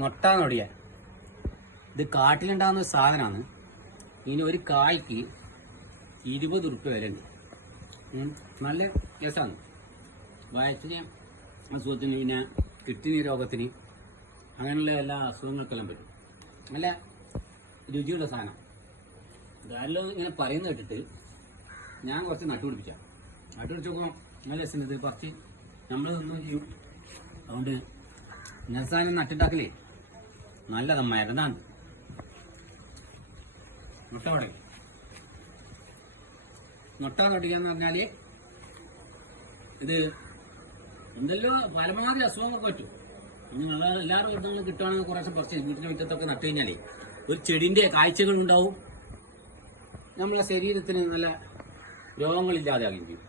നൊട്ടാന്നൊടിയ ഇത് കാട്ടിലുണ്ടാകുന്ന ഒരു സാധനമാണ്. ഇനി ഒരു കായ്ക്ക് 20 ഉറുപ്പ്യ വില ഉണ്ട്. നല്ല രസമാണ്. വയറ്റിന് അസുഖത്തിന്, പിന്നെ കിഡ്നി രോഗത്തിന്, അങ്ങനെയുള്ള എല്ലാ അസുഖങ്ങൾക്കെല്ലാം പറ്റും. നല്ല രുചിയുള്ള സാധനം. ഇതാരെല്ലാം ഇങ്ങനെ പറയുന്നത് കേട്ടിട്ട് ഞാൻ കുറച്ച് നട്ടുപിടിപ്പിച്ച നോക്കുമ്പോൾ നല്ല രസം. ഇത് കുറച്ച് നമ്മൾ ഒന്നും ചെയ്യും. അതുകൊണ്ട് ഇങ്ങനെ സാധനം നട്ടുണ്ടാക്കലേ നല്ലത് മരുന്നാണ്. മുട്ട പടങ്ങി മുട്ട നടിക്കാന്ന് പറഞ്ഞാല് ഇത് എന്തെല്ലോ പരമാവധി അസുഖങ്ങൾക്ക് പറ്റും. നിങ്ങൾ എല്ലാവരും വീട്ടിൽ കിട്ടുകയാണെങ്കിൽ കുറേശ്ശെ കുറച്ച് വീട്ടിന്റെ മുറ്റത്തൊക്കെ നട്ടു കഴിഞ്ഞാലേ ഒരു ചെടിന്റെ കാഴ്ചകൾ ഉണ്ടാവും. നമ്മളെ ശരീരത്തിന് നല്ല രോഗങ്ങളില്ലാതെ ആകും.